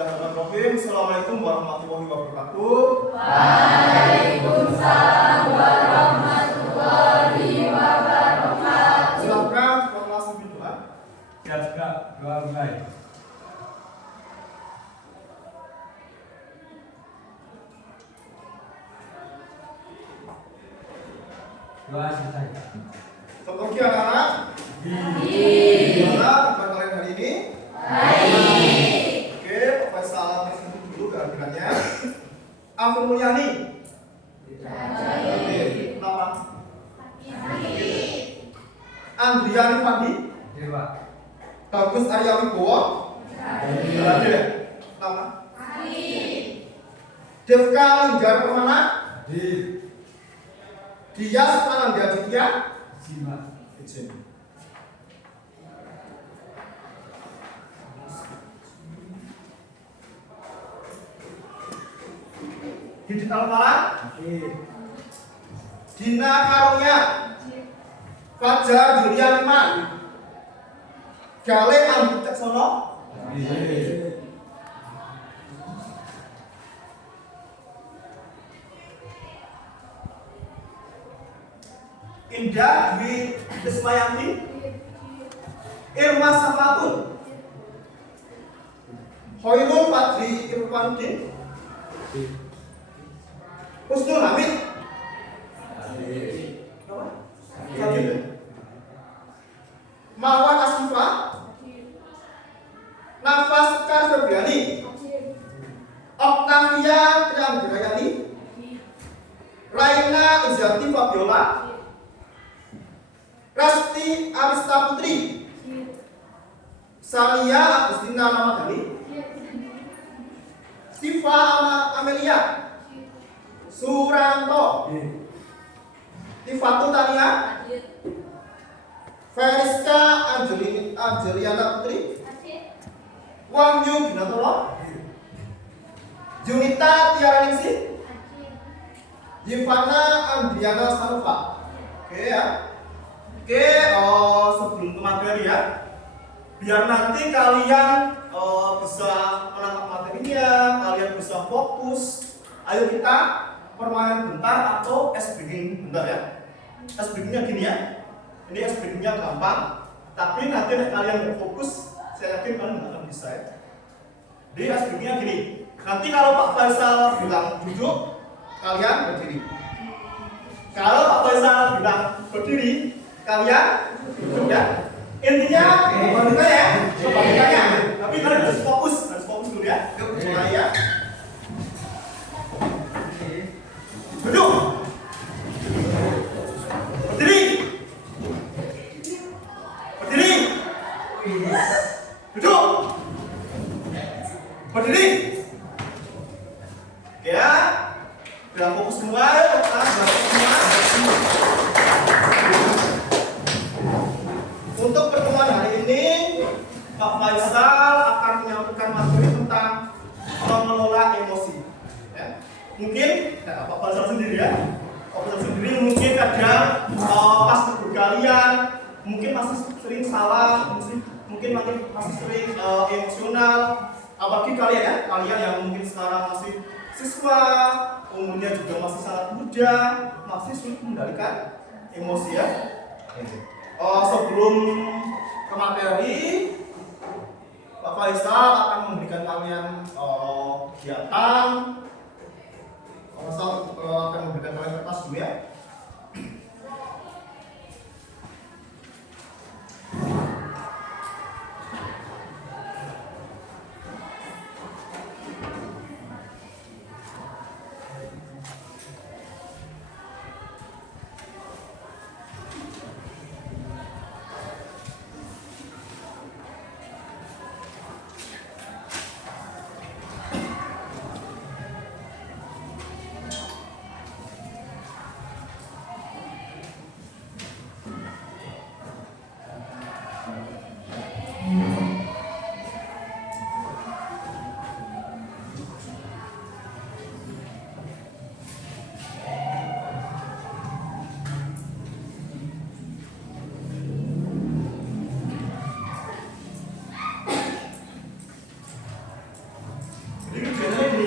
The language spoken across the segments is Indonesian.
Bismillahirrahmanirrahim. Assalamualaikum warahmatullahi wabarakatuh. Waalaikumsalam warahmatullahi wabarakatuh. Silakan kelas doa. Siap Kak, doa mulai. Doa selesai. Selamat pagi anak-anak. Gimana kabar kalian hari ini? Baik. Oke, Bapak salam tersebut dulu kehadirannya. Ampun Mulyani. Oke, nama? Andriani Fandi. Dewa. Bagus Arya Wibowo. Hadir ya? Nama? Devka Linggar Permana. Dias Ananda Aditya. Sima. Izin. Digital Malang. Dina Karunia. Fajar Julian Iman. Gale Andi Caksono. Indah Dwi Ismayanti. Irma Safatun. Hoirul Fadri Irfandin. Husnul Hamid. Marwan Asyifa. Nafas Febriani. Octavia Trianggirayani. Raina Izati Fabiola. Rasti Arista Putri. Salia Agustina Ramadhani. Siva Amelia. Suranto. Tifatu Tania. Feriska Angeliana Putri. Wahyu Ginatoro. Junita Tiara Ningsih. Yivana Andriana Sanufa. Oke ya. Oke, sebelum ke materi ya, biar nanti kalian bisa menangkap materinya, kalian bisa fokus. Ayo kita permainan bentar atau SBG bentar ya. SBG-nya gini ya. Ini SBG-nya gampang, tapi nanti kalian berfokus, saya yakin kalian nggak akan bisa ya. Jadi SBG-nya gini. Nanti kalau Pak Faisal bilang duduk, kalian berdiri. Kalau Pak Faisal bilang berdiri, kalian duduk ya. Intinya kebalikannya ya, kebalikannya. Tapi kalian harus fokus dulu ya. Yuk, mulai ya. Duduk. Berdiri. Berdiri. Duduk. Berdiri. Ya. Udah fokus semua, Untuk pertemuan hari ini, Pak Faisal akan menyampaikan materi tentang mengelola emosi. Ya. Mungkin Pak Faisal sendiri ya. Pak Faisal sendiri mungkin kadang pas tegur kalian, mungkin masih sering salah, mungkin masih sering emosional. Apalagi kalian ya, kalian yang mungkin sekarang masih siswa, umurnya juga masih sangat muda, masih sulit mengendalikan emosi ya. Sebelum ke materi, Pak Faisal akan memberikan kalian kegiatan. Pak Faisal akan memberikan kalian kertas dulu ya.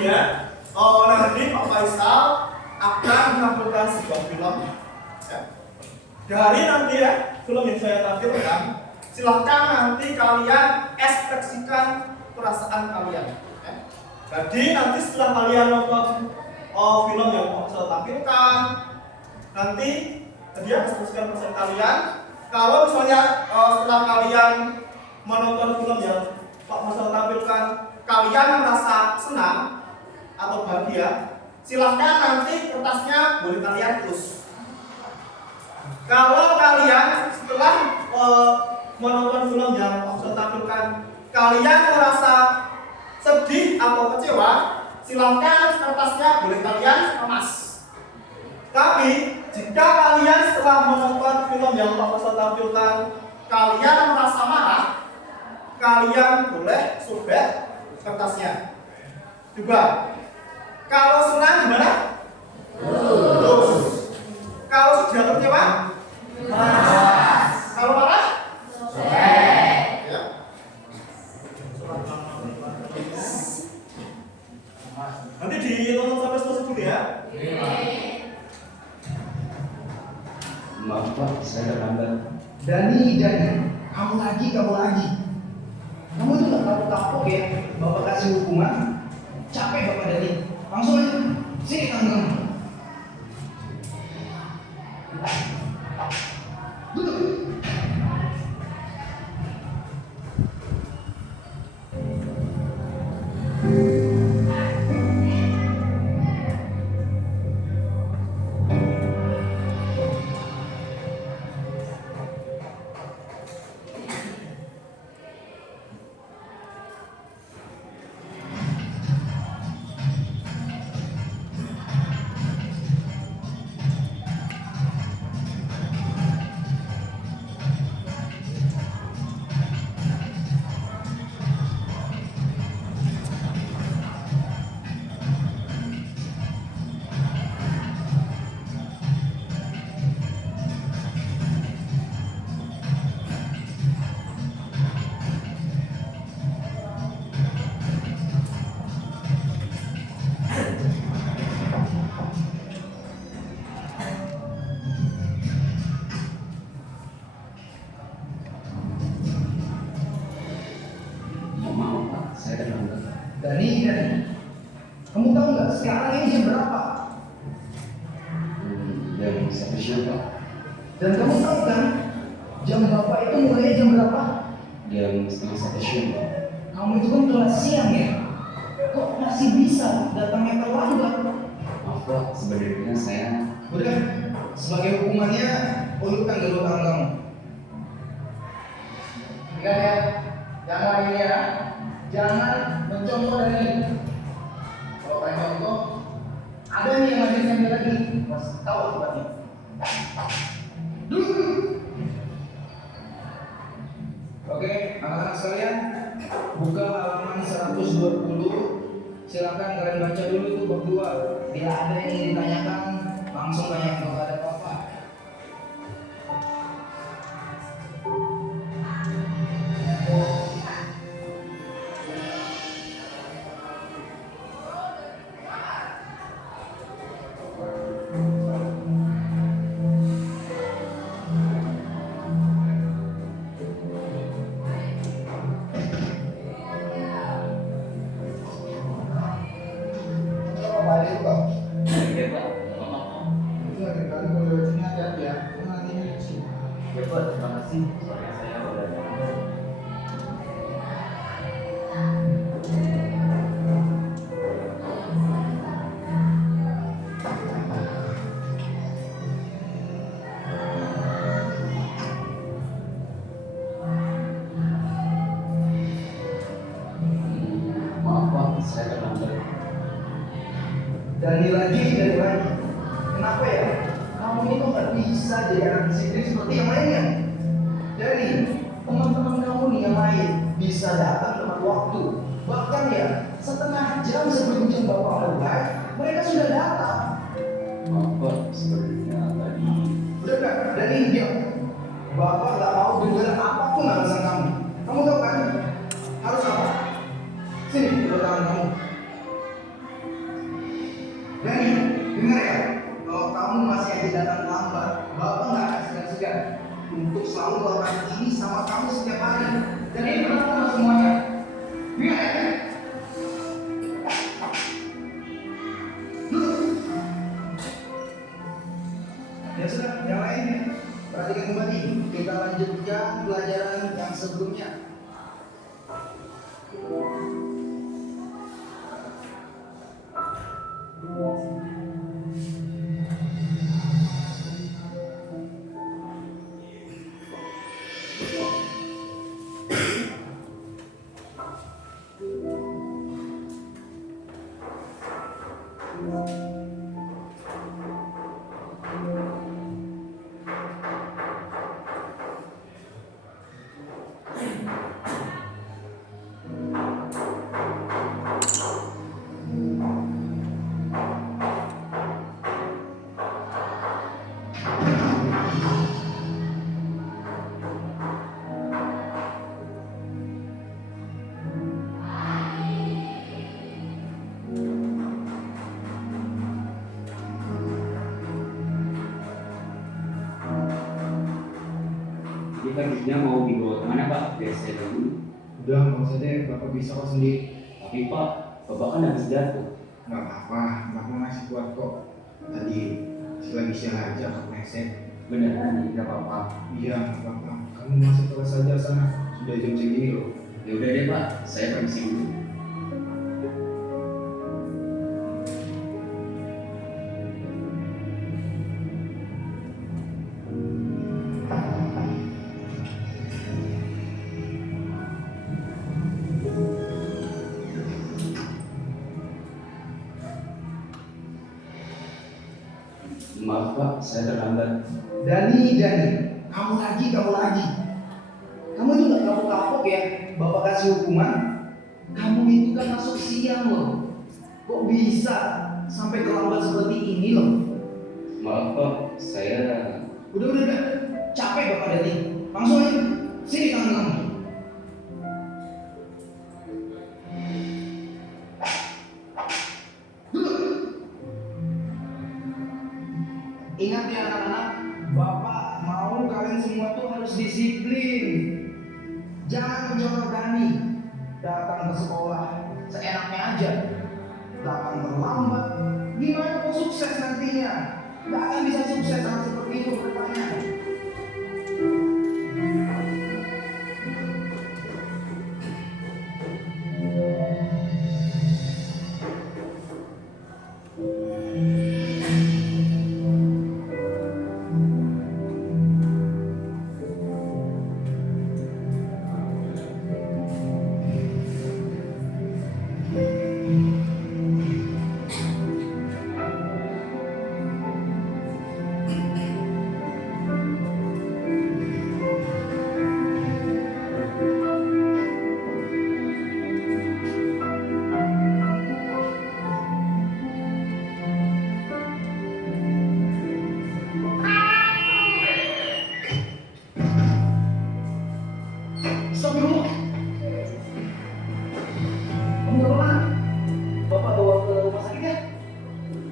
ya, nanti Pak Faisal akan menampilkan sebuah film. Ya. Dari nanti ya, film yang saya tampilkan, silahkan nanti kalian ekspresikan perasaan kalian. Ya. Jadi nanti setelah kalian nonton film yang Pak Faisal tampilkan, nanti dia ekspresikan perasaan kalian. Kalau misalnya setelah kalian menonton film yang Pak Faisal tampilkan, kalian merasa senang atau bahagia, silahkan nanti kertasnya boleh kalian tulis. Kalau kalian setelah menonton film yang Pak Faisal tampilkan, kalian merasa sedih atau kecewa, silahkan kertasnya boleh kalian kemas. Tapi jika kalian setelah menonton film yang Pak Faisal tampilkan, kalian merasa marah, kalian boleh sobek kertasnya. Coba. Kalau senang gimana? Terus. Kalau sudah kecewa? Kalau marah? Ya. Nanti ditonton sampai selesai dulu ya. Maaf Pak, saya terlambat. Dani, kamu lagi. Kamu itu gak kapok-kapok ya, Bapak kasih hukuman. Capek Bapak Dani. Langsung aja, sini tangan kamu. Duduk. Maaf Pak, saya terlambat. Dani, kamu tahu nggak sekarang ini jam berapa? Jam 1 siang Pak. Dan kamu tahu kan, jam Bapak itu mulai jam berapa? Jam setengah 1 siang Pak. Kamu itu kan kelas siang ya? Kok masih bisa datangnya terlambat? Maaf Pak, sebenarnya saya Udah, sebagai hukumannya, ulurkan dulu tangan kamu. Ingat ya, jangan ini ya, jangan mencontoh dari ini. Kalau kalian contoh, ada nih yang masih sambil lagi, mas tahu akibatnya. Dulu. Oke, anak-anak sekalian, buka halaman 120. Silakan kalian baca dulu itu bab 2. Bila ada yang ingin ditanyakan, langsung tanya kepada Bapak. Apa itu Pak? Iya Pak, maaf. Itu ada kali kalau lewat sini hati-hati ya, karena nantinya licin. Ya Pak, terima kasih. Soalnya saya udah maaf Pak, saya terlambat. Dani lagi. Kenapa ya? Kamu ini kok nggak bisa jadi anak disiplin seperti yang lainnya? Jadi teman-teman kamu nih yang lain bisa datang tepat waktu. Bahkan ya setengah jam sebelum jam Bapak mulai, mereka sudah datang. Maaf Pak, sebenarnya tadi Udah nggak? Dani diam. Bapak nggak mau dengar apapun alasan kamu. Kamu tahu kan? Harus apa? Sini, dua tangan kamu. selalu melakukan ini sama kamu setiap hari. Dan ini berlaku untuk semuanya. Ingat ya? Ya sudah, yang lainnya perhatikan kembali. Kita lanjutkan pelajaran yang sebelumnya. Jadi kardusnya mau dibawa kemana Pak? Biar saya dulu. Udah, nggak usah deh, Bapak bisa kok sendiri. Tapi Pak, Bapak kan habis jatuh. Nggak apa-apa, Bapak masih kuat kok. Tadi lagi siang aja kepleset. Beneran nggak apa-apa. Iya, nggak apa-apa. Kamu masuk kelas aja sana. Sudah jam segini loh. Ya udah deh Pak, saya permisi dulu. Maaf Pak, saya terlambat. Dani, kamu lagi. Kamu itu nggak kapok-kapok ya, Bapak kasih hukuman. Kamu itu kan masuk siang loh. Kok bisa sampai terlambat seperti ini loh? Maaf Pak, saya... Udah. Capek Bapak Dani. Langsung aja. Sini tangan kamu. Ingat ya anak-anak, Bapak mau kalian semua tuh harus disiplin. Jangan mencolok Dani. Datang ke sekolah seenaknya aja. Datang terlambat. Gimana mau sukses nantinya? Gak akan bisa sukses sama seperti itu ke depannya. Stop dulu. Kamu mau kemana? Bapak bawa ke rumah sakit ya?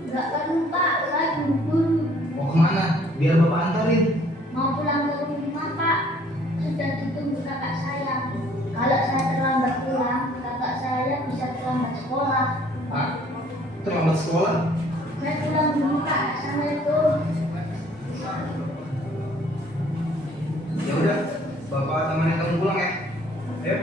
Enggak perlu Pak, saya buru-buru. Mau kemana? Biar Bapak antarin. Mau pulang ke rumah Pak. Sudah ditunggu kakak saya. Kalau saya terlambat pulang, kakak saya bisa terlambat sekolah. Hah? Terlambat sekolah? Saya pulang dulu Kak, assalamualaikum. Ya udah, Bapak temenin kamu pulang ya. Ayo.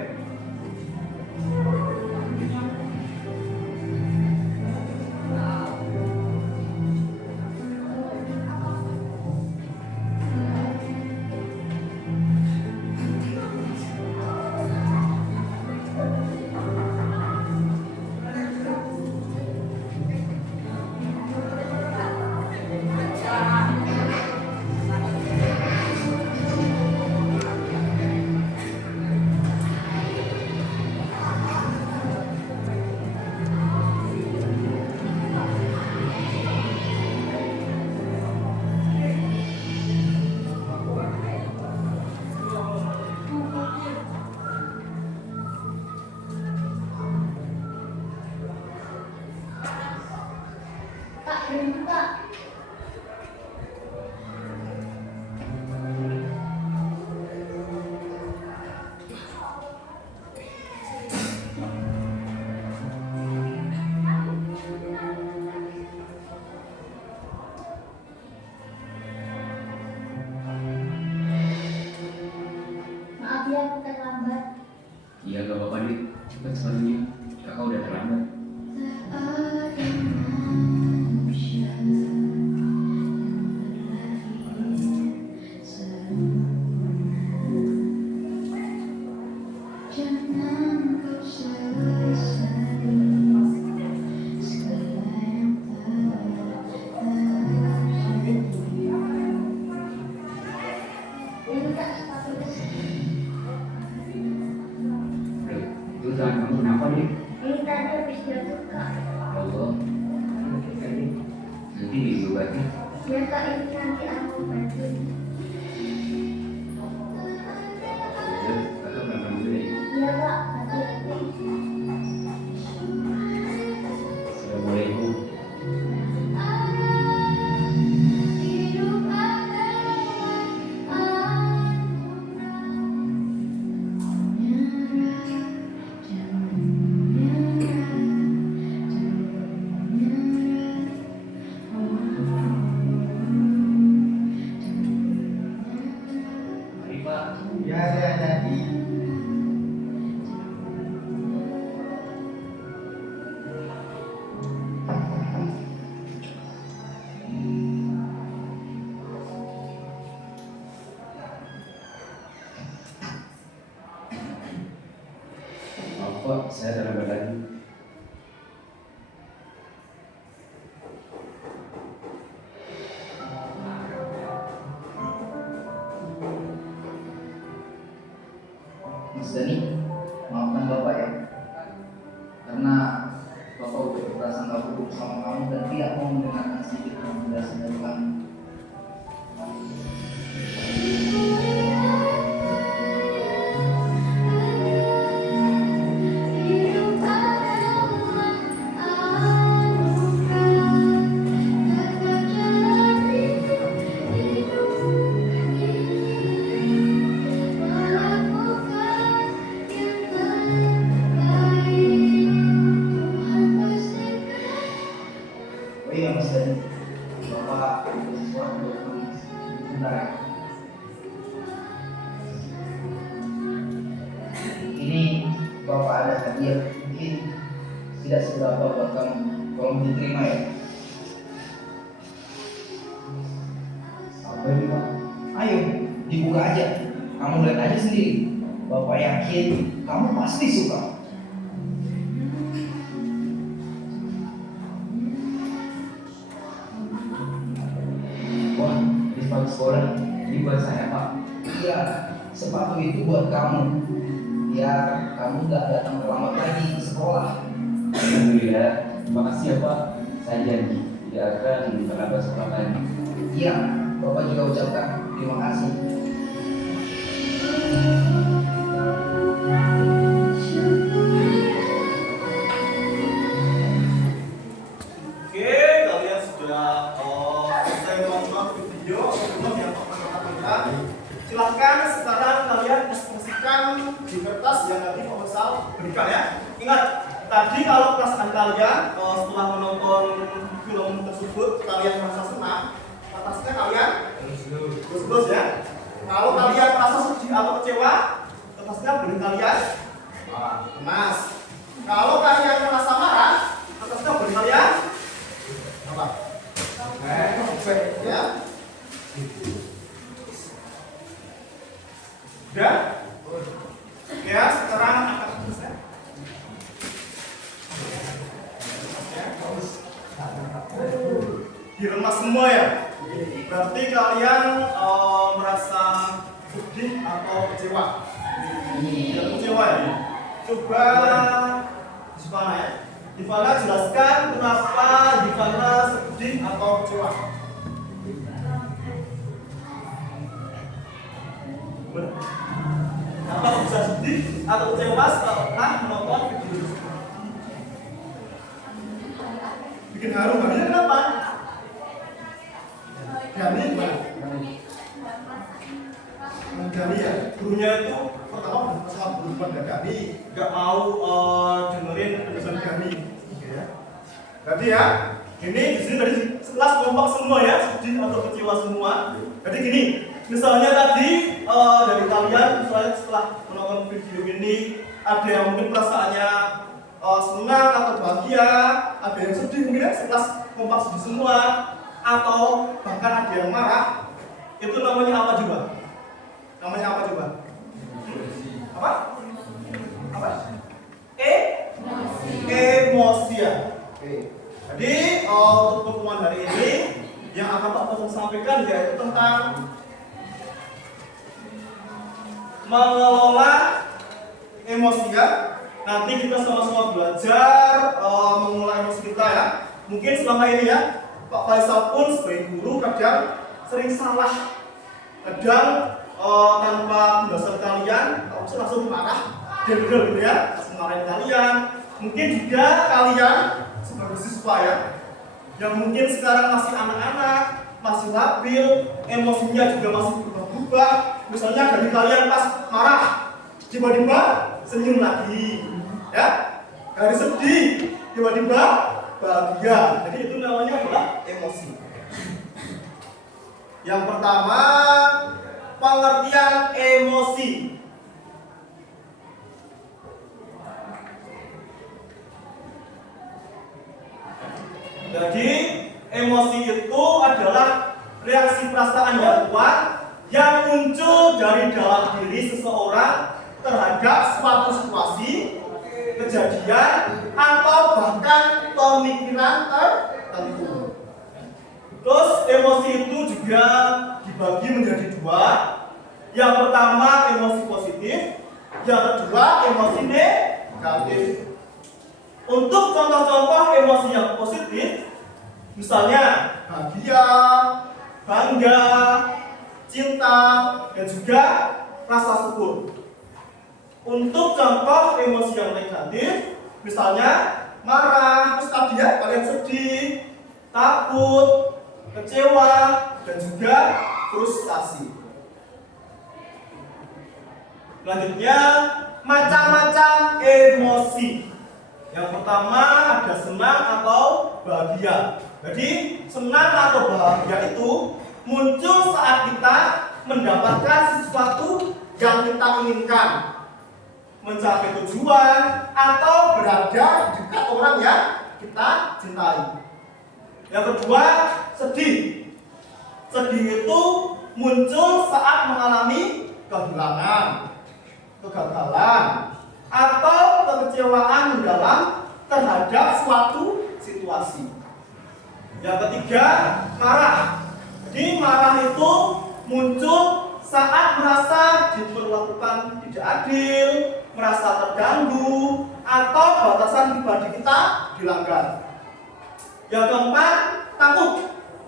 Pak, berhenti Pak. Kak, ini nanti aku pergi. Kakak berangkat dulu ya. Iya Kak, hati-hati. Assalamualaikum. Mari Pak. Ya, jadi. Maaf Pak, saya terlambat lagi. Mas Dani, maafkan Bapak ya. Karena Bapak udah berperasaan gak buruk sama kamu dan tidak mau mendengarkan sedikit penjelasan dari kamu. Oh iya Mas Dani, Bapak ada sesuatu buat kamu. Bentar ya. Ini Bapak ada hadiah, mungkin tidak seberapa buat kamu. Tolong diterima ya. Apa ini Pak? Ayo, dibuka aja. Kamu lihat aja sendiri. Bapak yakin kamu pasti suka. Wah, ini sepatu sekolah. Ini buat saya Pak. Iya, sepatu itu buat kamu. Biar kamu gak datang terlambat lagi ke sekolah. Alhamdulillah. Terima kasih ya Pak. Saya janji tidak akan terlambat sekolah lagi. Iya, Bapak juga ucapkan terima kasih. Oke, kalian sudah selesai menonton video sebelum yang pertama. Silahkan sekarang kalian ekspresikan di kertas yang nanti Pak Sal berikan ya. Ingat, tadi kalau perasaan kalian setelah menonton film tersebut kalian merasa senang, atasnya kalian terus ya. Kalau kalian merasa sedih atau kecewa, atasnya beri kalian emas. Kalau kalian merasa marah, atasnya beri kalian apa? Ya. Udah? Ya, sekarang akan selesai. Diremas semua ya. Berarti kalian merasa sedih atau kecewa? Tidak kecewa ya. Coba Divana ya. Divana jelaskan kenapa Divana sedih atau kecewa. Kenapa bisa sedih atau kecewa setelah pernah menonton video tersebut? Bikin haru, harunya kenapa? Gani gimana? Gani ya, gurunya itu pertama masalah berubah dan Gani nggak mau dengerin penjelasan Gani, ya. Berarti ya, ini di sini dari kelas kompak semua ya, sedih atau kecewa semua. Jadi gini, misalnya tadi dari kalian, misalnya setelah menonton video ini, ada yang mungkin perasaannya senang atau bahagia, ada yang sedih mungkin ya, sekelas kompak sedih semua, atau bahkan ada yang marah. Itu namanya apa coba? Namanya apa coba? Apa? Apa? Emosi ya. Oke. Jadi untuk pertemuan hari ini yang akan Pak Pasang sampaikan yaitu tentang mengelola emosi ya. Nanti kita sama-sama belajar mengelola emosi kita ya. Mungkin selama ini ya Pak Faisal pun sebagai guru kadang sering salah, kadang tanpa penjelasan kalian, langsung marah, gitu ya, langsung marahin kalian. Mungkin juga kalian sebagai siswa ya, yang mungkin sekarang masih anak-anak, masih labil, emosinya juga masih berubah-ubah. Misalnya dari kalian pas marah, tiba-tiba senyum lagi, ya, dari sedih, tiba-tiba bahagia. Jadi itu namanya adalah emosi. Yang pertama, pengertian emosi. Jadi emosi itu adalah reaksi perasaan yang kuat yang muncul dari dalam diri seseorang terhadap suatu situasi, kejadian, atau bahkan pemikiran tertentu. Terus emosi itu juga dibagi menjadi dua. Yang pertama emosi positif, yang kedua emosi negatif. Untuk contoh-contoh emosi yang positif, misalnya bahagia, bangga, cinta, dan juga rasa syukur. Untuk contoh emosi yang negatif, misalnya marah, terus tadi ya, kalian sedih, takut, kecewa, dan juga frustasi. Selanjutnya, macam-macam emosi. Yang pertama ada senang atau bahagia. Jadi senang atau bahagia itu muncul saat kita mendapatkan sesuatu yang kita inginkan, mencapai tujuan, atau berada di dekat orang yang kita cintai. Yang kedua, sedih. Sedih itu muncul saat mengalami kehilangan, kegagalan, atau kekecewaan mendalam terhadap suatu situasi. Yang ketiga, marah. Jadi marah itu muncul saat merasa diperlakukan tidak adil, merasa terganggu, atau batasan pribadi kita dilanggar. Yang keempat, takut.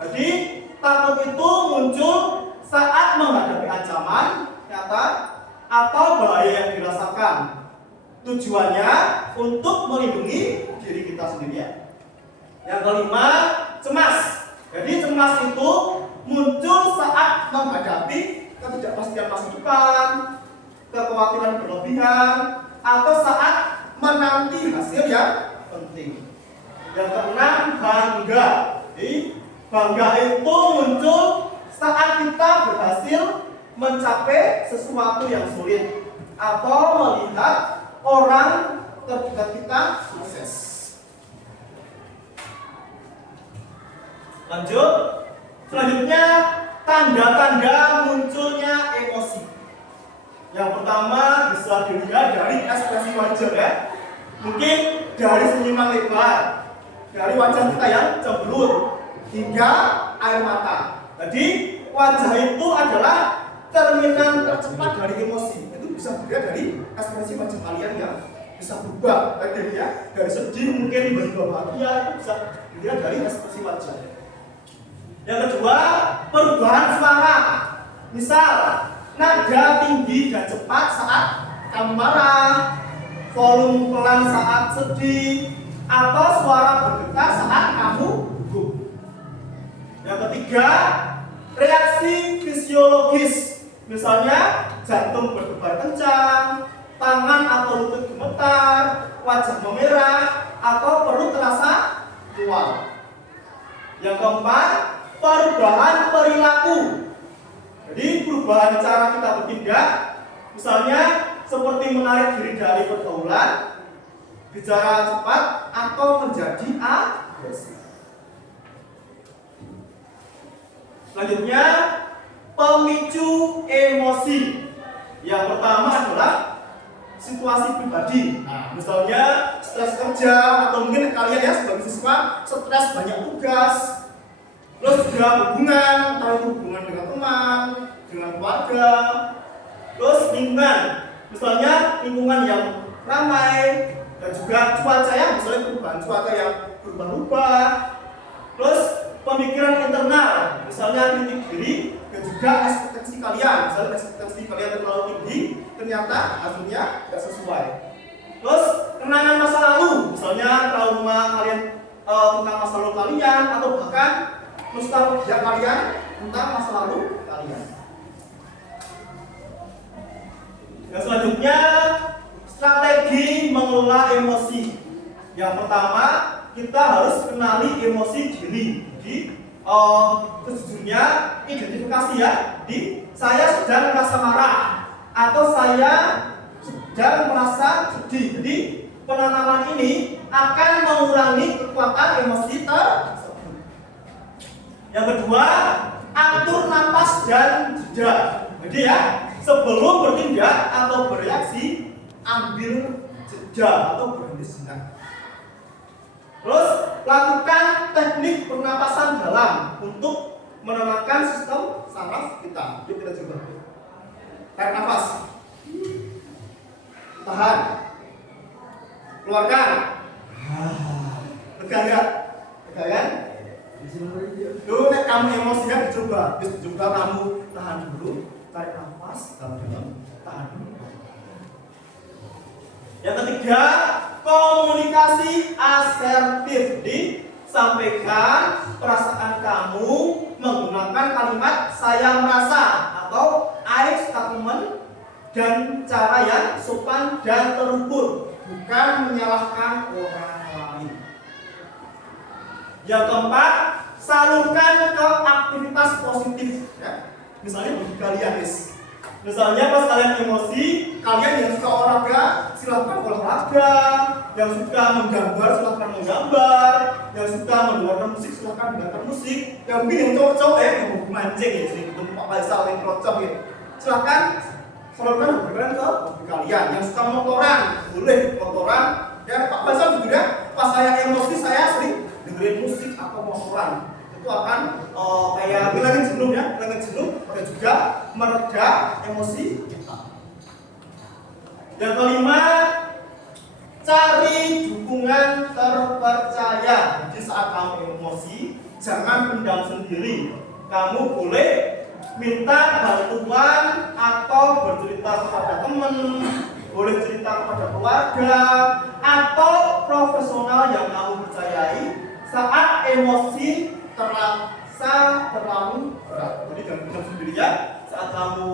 Jadi takut itu muncul saat menghadapi ancaman nyata atau bahaya yang dirasakan. Tujuannya untuk melindungi diri kita sendiri. Yang kelima, cemas. Jadi cemas itu muncul saat menghadapi ketidakpastian masa depan, kekhawatiran berlebihan, atau saat menanti hasil yang penting. Yang keenam, bangga. Jadi bangga itu muncul saat kita berhasil mencapai sesuatu yang sulit atau melihat orang terdekat kita sukses. Lanjut. Selanjutnya, tanda-tanda munculnya emosi. Yang pertama bisa dilihat dari ekspresi wajah ya. Mungkin dari senyuman lebar, dari wajah kita yang cemberut, hingga air mata. Jadi wajah itu adalah cerminan tercepat dari emosi. Itu bisa dilihat dari ekspresi wajah kalian yang bisa berubah. Tadi ya, dari sedih mungkin berubah bahagia, itu bisa dilihat dari ekspresi wajah. Yang kedua, perubahan suara. Misal, nada tinggi dan cepat saat kamu marah, volume pelan saat sedih, atau suara bergetar saat kamu gugup. Yang ketiga, reaksi fisiologis. Misalnya, jantung berdebar kencang, tangan atau lutut gemetar, wajah memerah, atau perut terasa mual. Yang keempat, perubahan perilaku. Jadi perubahan cara kita bertindak, misalnya seperti menarik diri dari pergaulan, bicara cepat, atau menjadi agresif. Selanjutnya, pemicu emosi. Yang pertama adalah situasi pribadi. Nah, misalnya stres kerja, atau mungkin kalian ya sebagai siswa stres banyak tugas. Terus juga hubungan, entah itu hubungan dengan teman, dengan keluarga. Terus lingkungan, misalnya lingkungan yang ramai, dan juga cuaca ya, misalnya perubahan cuaca yang berubah-ubah. Terus pemikiran internal, misalnya kritik diri, dan juga ekspektasi kalian. Misalnya ekspektasi kalian terlalu tinggi, ternyata hasilnya tidak sesuai. Terus kenangan masa lalu, misalnya trauma kalian tentang masa lalu kalian, atau bahkan nostalgia kalian tentang masa lalu kalian. Yang selanjutnya, strategi mengelola emosi. Yang pertama, kita harus kenali emosi diri. Jadi, sejujurnya identifikasi ya. Jadi, saya sedang merasa marah atau saya sedang merasa sedih. Jadi, penanaman ini akan mengurangi kekuatan emosi tersebut. Yang kedua, atur napas dan jeda. Jadi ya, sebelum bertindak atau bereaksi, ambil jeda atau berhenti sejenak. Terus lakukan teknik pernapasan dalam untuk menenangkan sistem saraf kita. Yuk kita coba. Tarik nafas. Tahan. Keluarkan. Lega enggak? Lega kan? Tuh, kamu emosinya dicoba. Dicoba kamu tahan dulu, tarik nafas dalam-dalam, tahan dulu. Yang ketiga, komunikasi asertif. Disampaikan perasaan kamu menggunakan kalimat saya merasa atau I statement dan cara yang sopan dan terukur, bukan menyalahkan orang lain. Yang keempat, salurkan ke aktivitas positif ya. Misalnya bagi kalian guys, misalnya pas kalian emosi, kalian yang suka olahraga silahkan olahraga, yang suka menggambar silahkan menggambar, yang suka mendengarkan musik silahkan mendengarkan musik, yang mungkin yang cowok-cowok ya, yang mau mancing ya, jadi ketemu Pak Faisal yang kerocok ya, silahkan salurkan berkenan ke hobi kalian. Yang suka motoran boleh motoran ya. Pak Faisal juga pas saya emosi saya sering dengerin musik atau motoran, itu akan kayak ngilangin jenuh ya, ngilangin jenuh dan juga mereda emosi kita. Yang kelima, cari dukungan terpercaya. Jadi saat kamu emosi, jangan pendam sendiri. Kamu boleh minta bantuan atau bercerita kepada teman, boleh cerita kepada keluarga atau profesional yang kamu percayai saat emosi terasa terlalu berat. Jadi jangan pendam sendiri ya. Saat kamu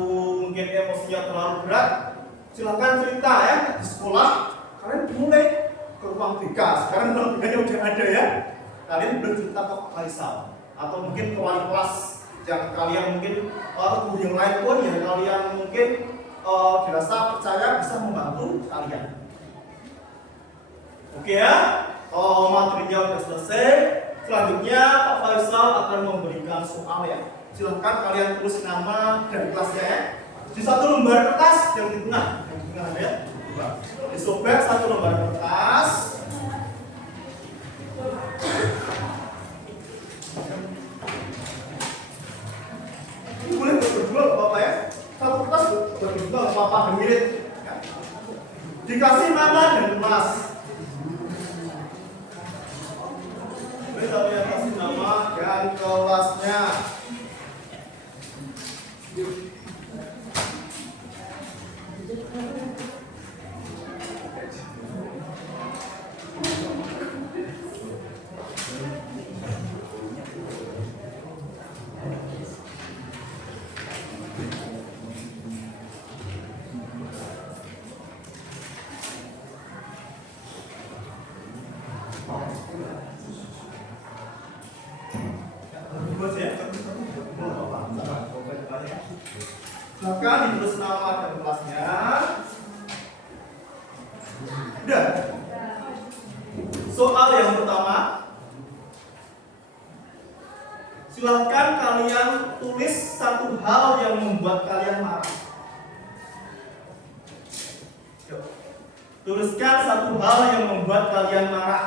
mungkin emosinya terlalu berat, silakan cerita ya di sekolah. Kalian mulai ke ruang BK. Sekarang ruang BK-nya udah ada ya. Kalian boleh cerita ke Pak Faisal atau mungkin ke wali kelas yang kalian mungkin atau guru yang lain pun yang kalian mungkin dirasa percaya bisa membantu kalian. Oke ya, materinya sudah selesai. Selanjutnya Pak Faisal akan memberikan soal ya. Silahkan kalian tulis nama dan kelasnya ya. Di satu lembar kertas yang di tengah ada ya. Disobek satu lembar kertas. Ini boleh berdua Bapak ya. Satu kertas berdua Bapak mirip ya. Dikasih nama dan kelas. Boleh saya kasih nama dan kelasnya. Silakan ditulis nama dan kelasnya. Udah. Soal yang pertama, silakan kalian tulis satu hal yang membuat kalian marah. Tuliskan satu hal yang membuat kalian marah.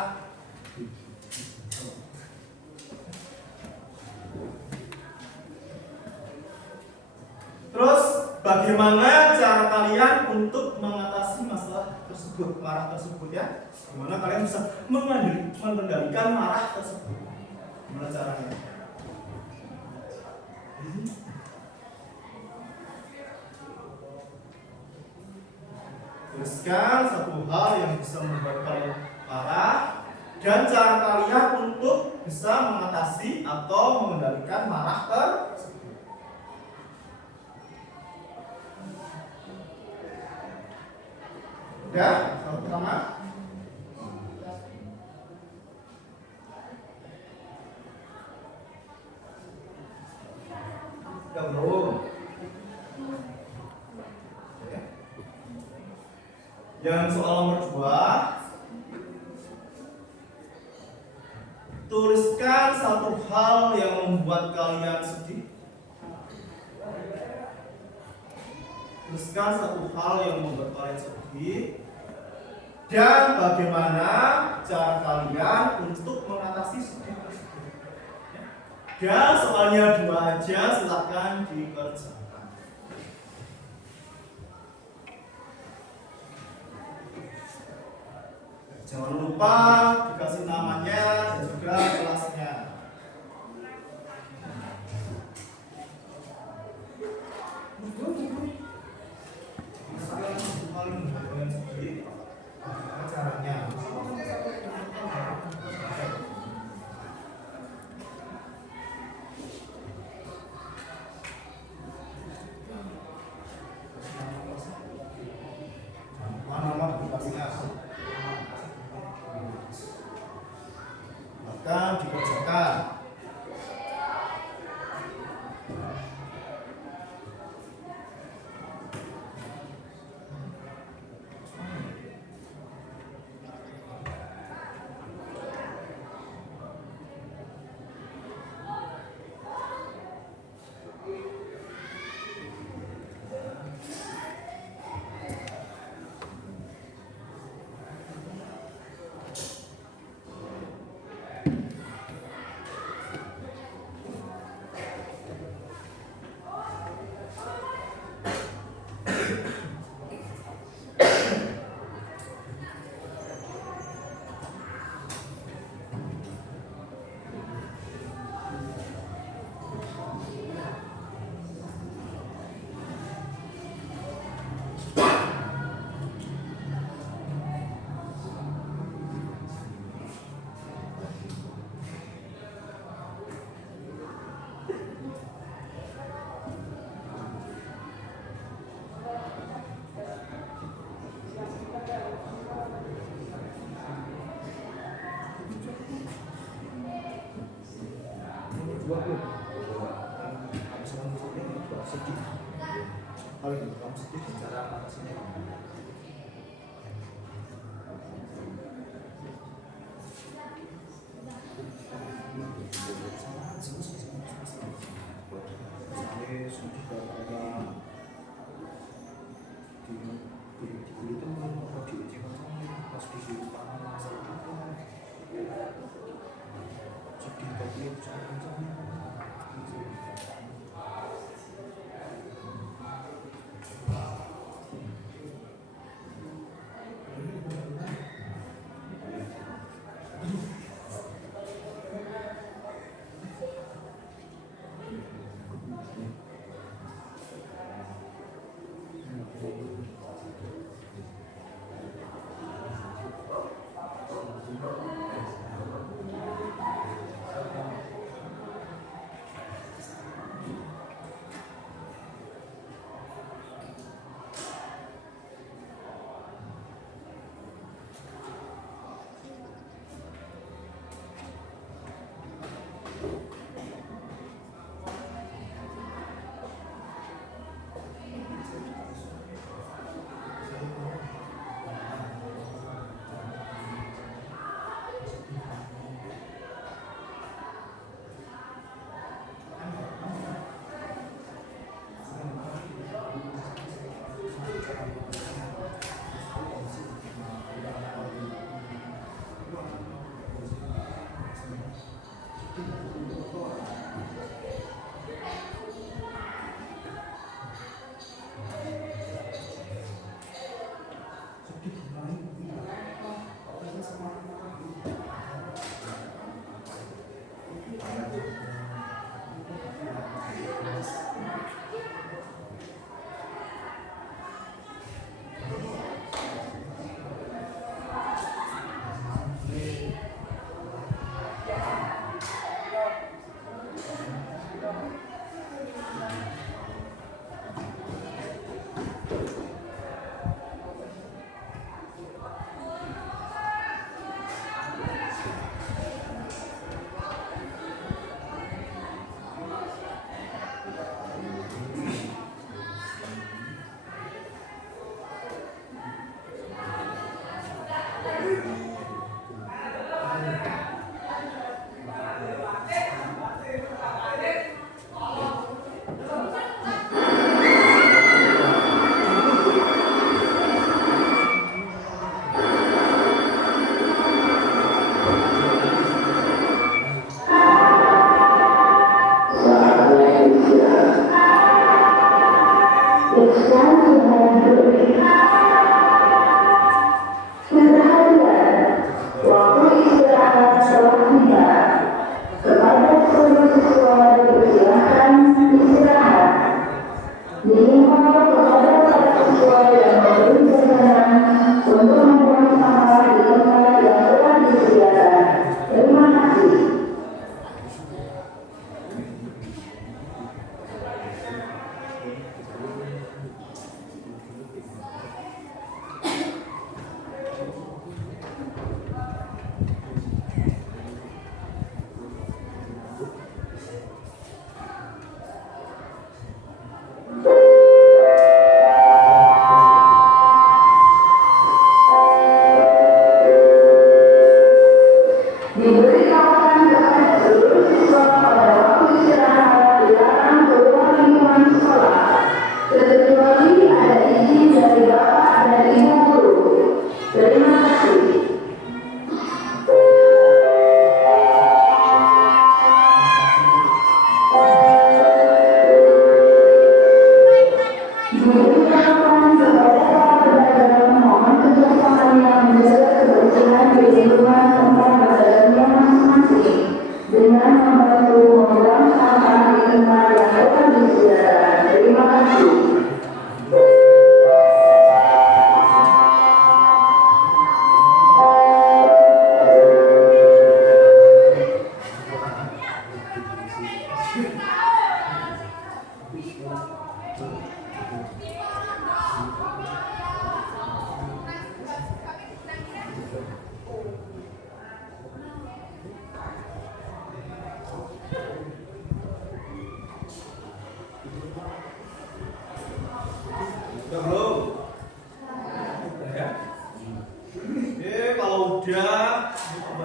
Terus bagaimana cara kalian untuk mengatasi masalah tersebut, marah tersebut ya? Gimana kalian bisa mengendalikan marah tersebut? Gimana caranya? Tuliskan satu hal yang bisa membuat kalian marah dan cara kalian untuk bisa mengatasi atau mengendalikan marah tersebut. Udah, hal pertama. Udah belum? Oke. Yang soal nomor 2, tuliskan satu hal yang membuat kalian sedih. Tuliskan satu hal yang membuat kalian sedih dan bagaimana cara kalian untuk mengatasi sedih tersebut. Ya, soalnya 2 aja, silakan dikerjakan. Jangan lupa dikasih namanya dan juga kelasnya. Caranya. Nama aplikasinya. Akan dikerjakan.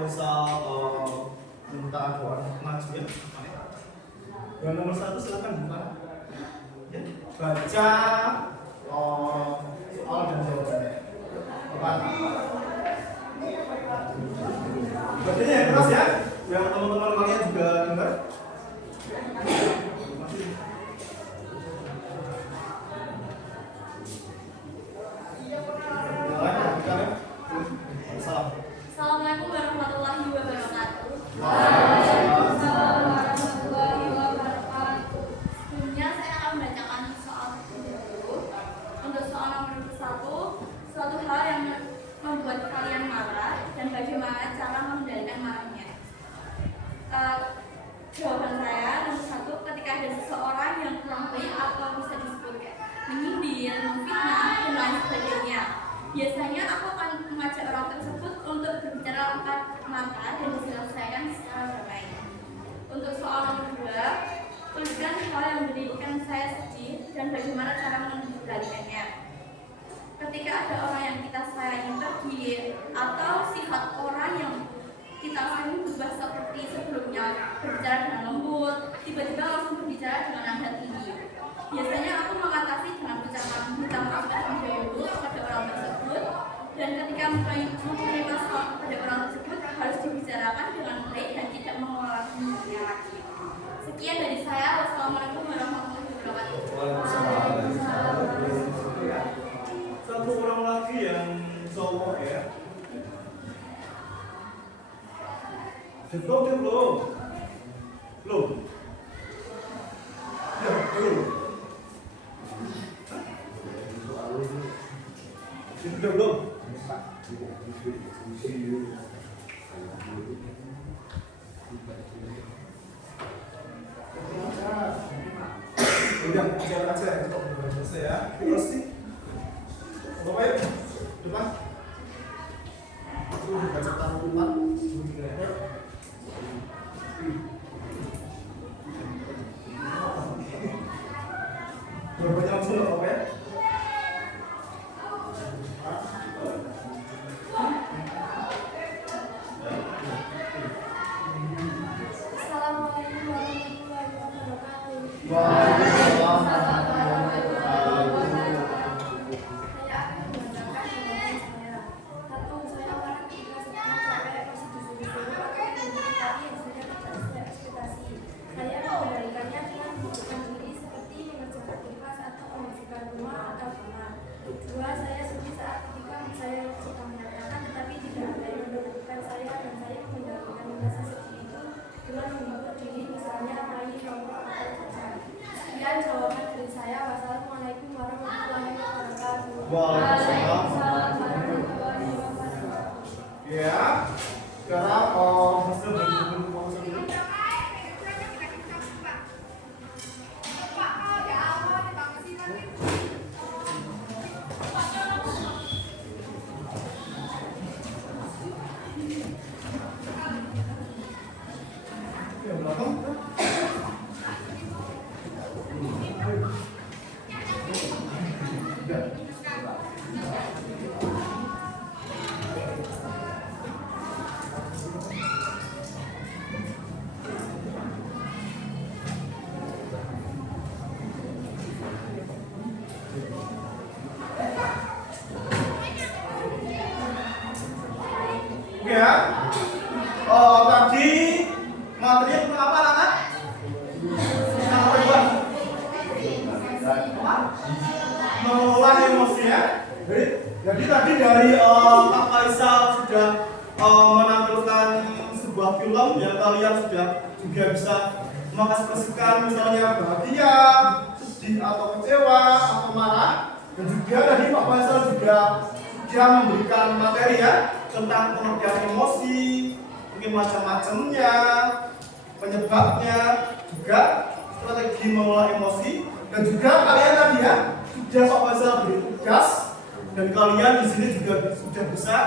Faisal minta doa maju ya. Yang nomor 1 silakan buka. Ya, baca soal dan jawabannya. Bacanya yang keras ya, biar teman-teman kalian juga dengar. Assalamualaikum warahmatullahi wabarakatuh. Sebelumnya saya akan membacakan soal dulu. Untuk soal nomor 1, suatu hal yang membuat kalian marah dan bagaimana cara mengendalikan marahnya. Jawaban saya nomor 1, ketika ada seseorang yang kurang baik atau bisa disebut menyindir, memfitnah, dan lain sebagainya. Biasanya aku akan mengajak orang tersebut untuk berbicara angkat mata dan diselesaikan secara damai. Untuk soal nomor 2, tuliskan hal yang menjadikan saya sedih dan bagaimana cara mengendalikannya. Ketika ada orang yang kita sayangi pergi atau sifat orang yang kita sayangi berubah seperti sebelumnya, berbicara dengan lembut, tiba-tiba langsung berbicara dengan nada tinggi. Biasanya aku mengatasi dengan ucapan minta maaf terlebih dahulu kepada orang tersebut, dan ketika mempunyai masalah kepada orang tersebut harus dibicarakan dengan baik dan tidak mengulanginya lagi. Sekian dari saya. Wassalamualaikum warahmatullahi wabarakatuh. Satu orang lagi yang cowok ya. Belum. Ya, belum. Sudah belum? Udah, jalan aja untuk selesai ya. Terus sih, apa ya? Depan. Udah baca taruh depan. Berapa langsung apa ya? Assalamualaikum warahmatullahi wabarakatuh. Waalaikumsalam. Saya akan membacakan jawaban saya. 1. Saya marah ketika sedang capek masih disuruh-suruh atau menjadi tadi yang sudah tidak sesuai ekspektasi. Saya mengendalikannya dengan membutuhkan diri seperti mengerjakan tugas atau membersihkan rumah atau kamar. 2. Saya sedih saat ketika saya sedang menyatakan tetapi tidak ada yang mendengarkan saya dan saya mengendalikan rasa sedih itu dengan menghibur diri, misalnya main nongkrong atau jajan. Sekian jawaban dari saya. Wassalamualaikum warahmatullahi wabarakatuh. Waalaikumsalam. Warahmatullahi wabarakatuh. Ya, sekarang hasil dari penguasa dulu. Ya, belakang. Oke ya. Tadi materinya tentang apa anak-anak? Tentang apa juga? Mengelola emosi ya. Jadi tadi dari Kak Faisal sudah menampilkan sebuah film ya, kalian sudah juga bisa mengekspresikan misalnya bahagia, sedih atau kecewa atau marah. Dan juga tadi Pak Faisal juga sudah memberikan materi ya tentang pengertian emosi, mungkin macam-macamnya, penyebabnya, juga strategi mengelola emosi, dan juga kalian tadi ya sudah Pak Faisal beri tugas dan kalian di sini juga sudah bisa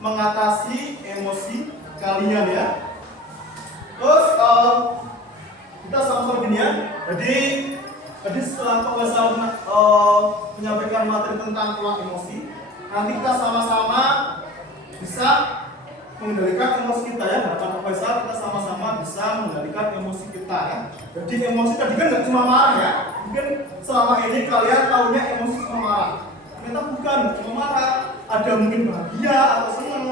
mengatasi emosi kalian ya. Terus kita sama-sama gini ya. Jadi setelah Pak Faisal menyampaikan materi tentang kelola emosi, nanti kita sama-sama bisa mengendalikan emosi kita ya. Harapan Pak Faisal kita sama-sama bisa mengendalikan emosi kita ya. Jadi emosi tadi kan nggak cuma marah ya. Mungkin selama ini kalian tahunya emosi cuma marah. Ternyata bukan cuma marah. Ada mungkin bahagia atau senang,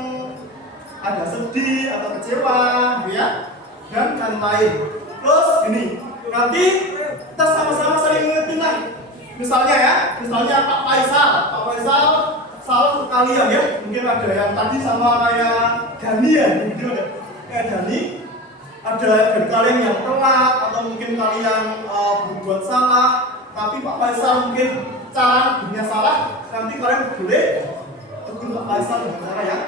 ada sedih atau kecewa, gitu ya, dan lain-lain. Terus gini, nanti kita sama-sama saling mengerti. Misalnya Pak Faisal salah ke kalian ya. Mungkin ada yang tadi sama kayak Dani ya, gitu ada kayak Dani. Ada dari kalian yang telat atau mungkin kalian berbuat salah, tapi Pak Faisal mungkin cara dunia salah. Nanti kalian boleh tegur Pak Faisal dengan cara yang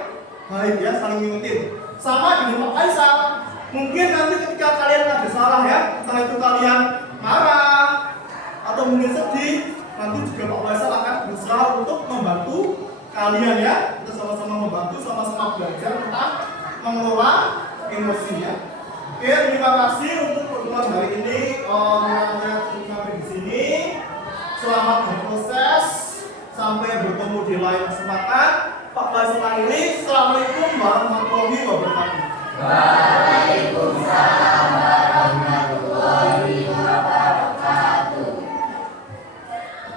baik ya, saling mengingetin. Sama dengan Pak Faisal, mungkin nanti ketika kalian ada salah ya, entah itu kalian marah atau mungkin sedih, nanti juga Pak Faisal akan berusaha untuk membantu kalian ya. Kita sama-sama membantu, sama-sama belajar tentang mengelola emosinya. Oke, terima kasih untuk pertemuan hari ini. Mudah-mudahan sampai di sini. Selamat berproses. Sampai bertemu di lain kesempatan. Pak Faisal akhiri. Assalamualaikum warahmatullahi wabarakatuh.